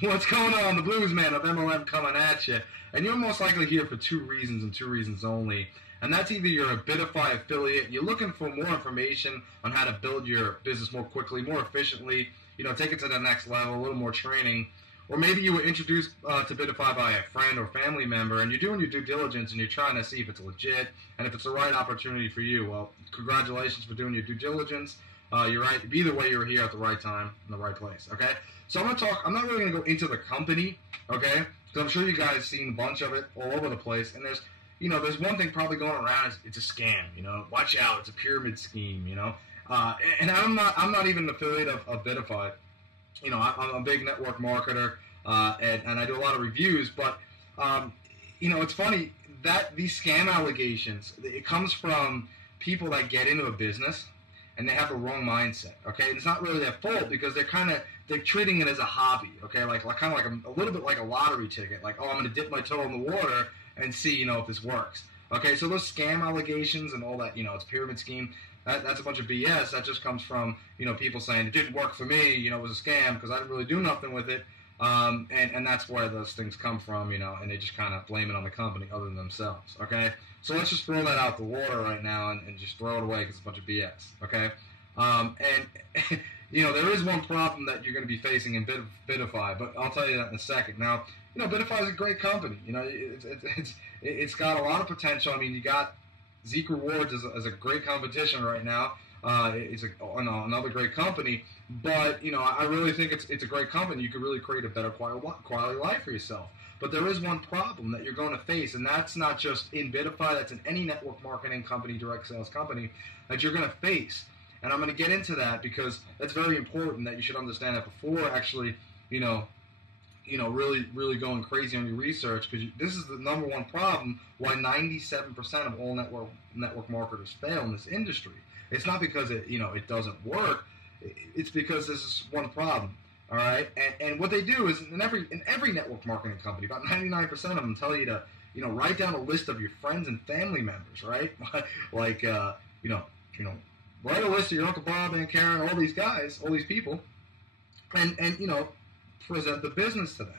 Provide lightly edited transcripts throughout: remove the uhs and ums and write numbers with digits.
What's going on? The Blues Man of MLM coming at you. And you're most likely here for two reasons and two reasons only. And that's either you're a Bidify affiliate, you're looking for more information on how to build your business more quickly, more efficiently, take it to the next level, a little more training. Or maybe you were introduced to Bidify by a friend or family member, and you're doing your due diligence and you're trying to see if it's legit and if it's the right opportunity for you. Well, congratulations for doing your due diligence. You're right. Either way, you're here at the right time in the right place. Okay. So I'm not really going to go into the company. Okay. Because I'm sure you guys seen a bunch of it all over the place. And there's one thing probably going around. It's a scam. Watch out. It's a pyramid scheme. And I'm not even an affiliate of Bidify. I'm a big network marketer, and I do a lot of reviews. But it's funny that these scam allegations, it comes from people that get into a business and they have the wrong mindset, okay? And it's not really their fault because they're treating it as a hobby, okay? Like kind of like a little bit like a lottery ticket. Like, oh, I'm going to dip my toe in the water and see, if this works. Okay, so those scam allegations and all that, it's a pyramid scheme, that's a bunch of BS. That just comes from, people saying it didn't work for me, it was a scam because I didn't really do nothing with it. And that's where those things come from, and they just kind of blame it on the company other than themselves, okay? So let's just throw that out the water right now and just throw it away because it's a bunch of BS, okay? There is one problem that you're going to be facing in Bidify, but I'll tell you that in a second. Now, Bidify is a great company. It's got a lot of potential. I mean, you got Zeke Rewards as a great competition right now. It's another great company, but I really think it's a great company. You could really create a better quality life for yourself. But there is one problem that you're going to face, and that's not just in Bidify, that's in any network marketing company, direct sales company, that you're going to face. And I'm going to get into that because that's very important that you should understand that before actually, really going crazy on your research, because this is the number one problem why 97% of all network marketers fail in this industry. It's not because it doesn't work. It's because this is one problem. All right, and what they do is in every network marketing company, about 99% of them tell you to write down a list of your friends and family members, right? Like write a list of your Uncle Bob and Karen, all these guys, all these people, and present the business to them.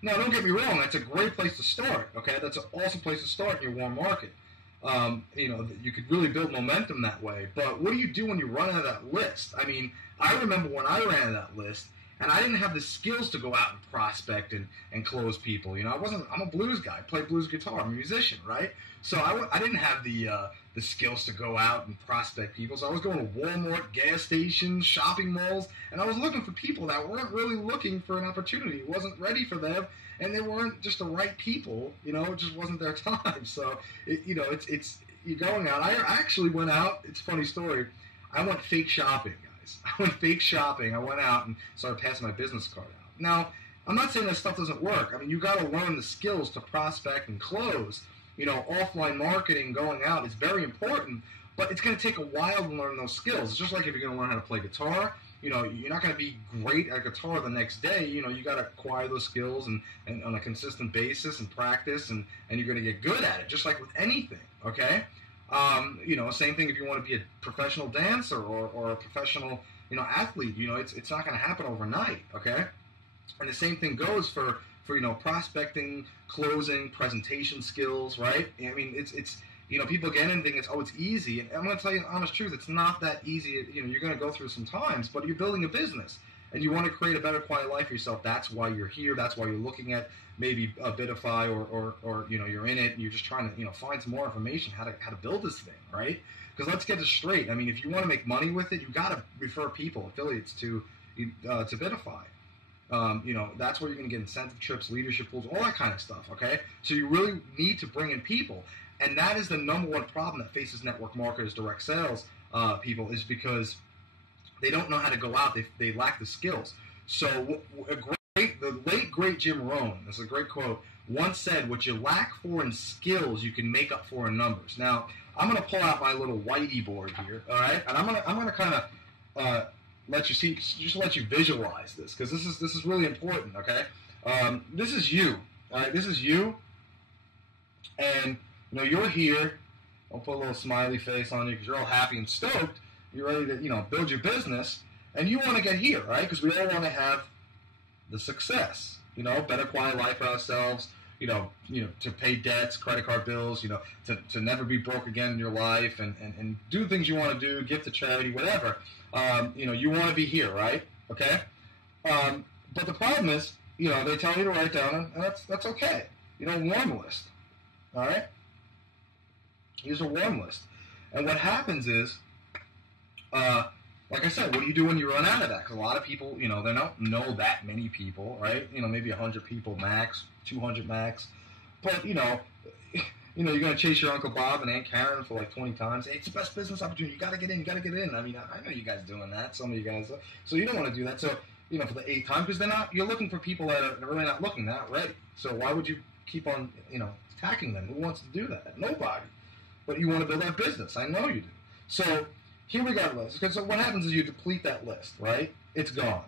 Now, don't get me wrong, that's a great place to start. Okay, that's an awesome place to start in your warm market. You could really build momentum that way. But what do you do when you run out of that list? I mean, I remember when I ran out of that list, and I didn't have the skills to go out and prospect and close people. I'm a blues guy. I play blues guitar. I'm a musician, right? So I didn't have the skills to go out and prospect people. So I was going to Walmart, gas stations, shopping malls, and I was looking for people that weren't really looking for an opportunity. It wasn't ready for them, and they weren't just the right people. It just wasn't their time. So it's you're going out. I actually went out. It's a funny story. I went fake shopping. I went fake shopping. I went out and started passing my business card out. Now, I'm not saying that stuff doesn't work. I mean, you got to learn the skills to prospect and close. Offline marketing, going out is very important, but it's going to take a while to learn those skills. It's just like if you're going to learn how to play guitar. You're not going to be great at guitar the next day. You got to acquire those skills and on a consistent basis and practice, and you're going to get good at it, just like with anything, okay? Same thing if you want to be a professional dancer or a professional, athlete. It's not going to happen overnight, okay? And the same thing goes for prospecting, closing, presentation skills, right? I mean, it's people get in and think it's easy. And I'm going to tell you the honest truth, it's not that easy. You're going to go through some times, but you're building a business. And you want to create a better quality life for yourself. That's why you're here. That's why you're looking at maybe a Bidify or you're in it and you're just trying to find some more information how to build this thing, right? Because let's get this straight. I mean, if you want to make money with it, you got to refer people, affiliates to Bidify. That's where you're going to get incentive trips, leadership pools, all that kind of stuff. Okay, so you really need to bring in people, and that is the number one problem that faces network marketers, direct sales people, is because they don't know how to go out. They lack the skills. So the late great Jim Rohn, this is a great quote, once said, "What you lack for in skills, you can make up for in numbers." Now, I'm going to pull out my little whitey board here, all right, and I'm going to kind of let you visualize this, because this is really important, okay? This is you, all right? This is you, and you're here. I'll put a little smiley face on you because you're all happy and stoked. You're ready to build your business, and you want to get here, right? Because we all want to have the success. You know, better quality life for ourselves. You know, to pay debts, credit card bills. You know, to never be broke again in your life, and do things you want to do, give to charity, whatever. You know, you want to be here, right? Okay. But the problem is, you know, they tell you to write down, and that's okay. You know, warm list. All right. Here's a warm list, and what happens is, like I said, what do you do when you run out of that? Because a lot of people, you know, they don't know that many people, right? You know, maybe 100 people max, 200 max. But, you know, you're going to chase your Uncle Bob and Aunt Karen for like 20 times. Hey, it's the best business opportunity. You got to get in. You got to get in. I mean, I know you guys doing that. Some of you guys. So you don't want to do that. So, you know, for the 8th time, because you're looking for people that are really not looking, they're not ready. So why would you keep on, you know, attacking them? Who wants to do that? Nobody. But you want to build that business. I know you do. So here we got a list. Because what happens is you deplete that list, right? It's gone.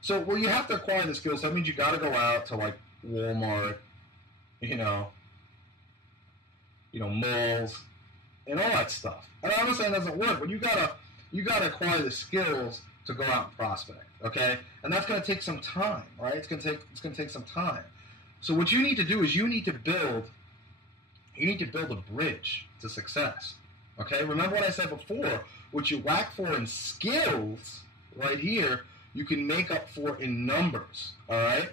So, well, you have to acquire the skills. That means you got to go out to, like, Walmart, you know, malls, and all that stuff. And I'm not saying it doesn't work, but you gotta acquire the skills to go out and prospect, okay? And that's going to take some time, right? It's going to take some time. So what you need to do is you need to build a bridge to success, okay? Remember what I said before, what you lack for in skills right here, you can make up for in numbers, all right?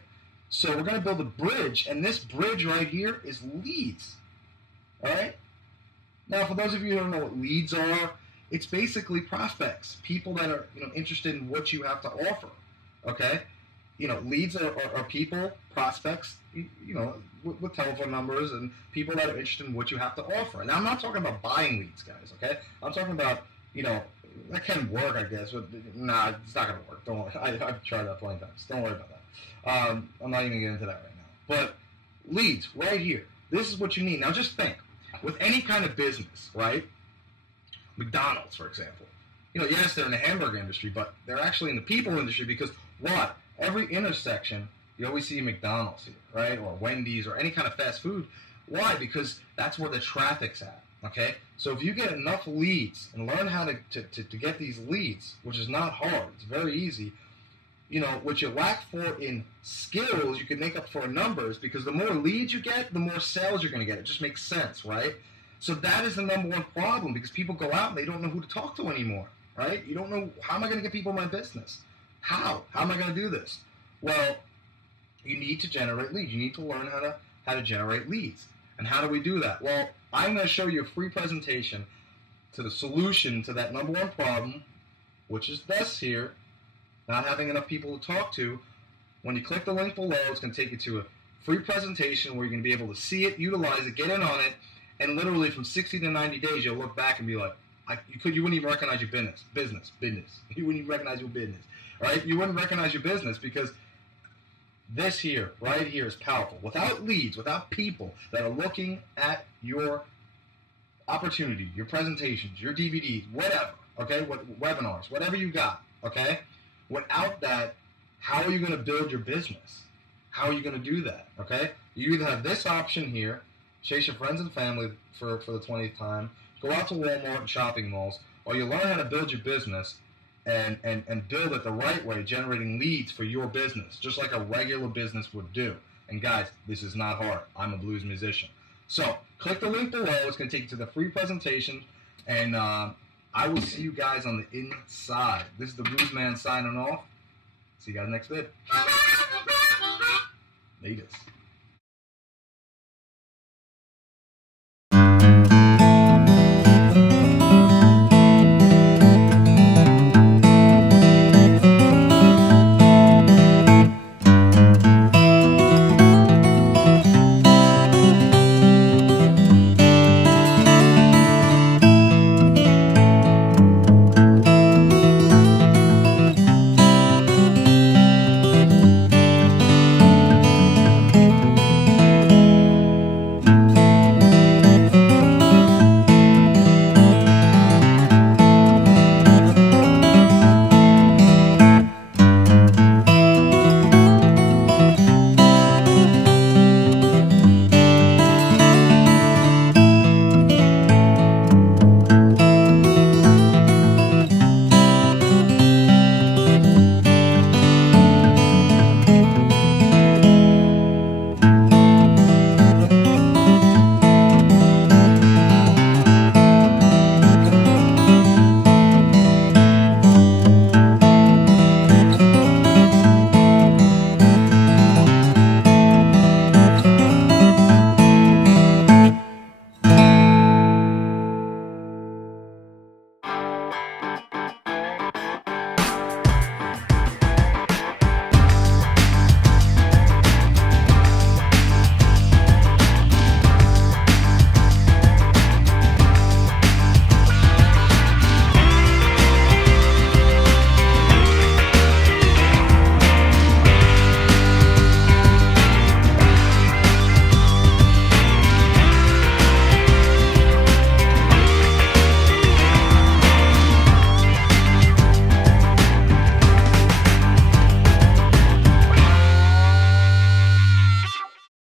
So we're going to build a bridge, and this bridge right here is leads, all right? Now, for those of you who don't know what leads are, it's basically prospects, people that are, you know, interested in what you have to offer, okay? You know, leads are people, prospects, you know, with telephone numbers and people that are interested in what you have to offer. Now, I'm not talking about buying leads, guys, okay? I'm talking about, you know, that can work, I guess, but nah, it's not going to work. Don't worry. I've tried that plenty of times. Don't worry about that. I'm not even going to get into that right now. But leads, right here. This is what you need. Now, just think. With any kind of business, right? McDonald's, for example. You know, yes, they're in the hamburger industry, but they're actually in the people industry because what? Every intersection, you always see McDonald's here, right? Or Wendy's or any kind of fast food. Why? Because that's where the traffic's at, okay? So if you get enough leads and learn how to get these leads, which is not hard, it's very easy, you know, what you lack for in skills, you can make up for in numbers, because the more leads you get, the more sales you're going to get. It just makes sense, right? So that is the number one problem, because people go out and they don't know who to talk to anymore, right? You don't know, how am I going to get people in my business? How? How am I going to do this? Well, you need to generate leads. You need to learn how to generate leads. And how do we do that? Well, I'm going to show you a free presentation to the solution to that number one problem, which is this here. Not having enough people to talk to. When you click the link below, it's going to take you to a free presentation where you're going to be able to see it, utilize it, get in on it, and literally from 60 to 90 days, you'll look back and be like, you wouldn't even recognize your business. You wouldn't even recognize your business, right? You wouldn't recognize your business because this here, right here, is powerful. Without leads, without people that are looking at your opportunity, your presentations, your DVDs, whatever, okay, webinars, whatever you got, okay? Without that, how are you going to build your business? How are you going to do that? Okay? You either have this option here, chase your friends and family for the 20th time, go out to Walmart and shopping malls, or you learn how to build your business and build it the right way, generating leads for your business, just like a regular business would do. And guys, this is not hard. I'm a blues musician. So, click the link below. It's going to take you to the free presentation, and I will see you guys on the inside. This is the Blues Man signing off. See you guys next vid. Latest.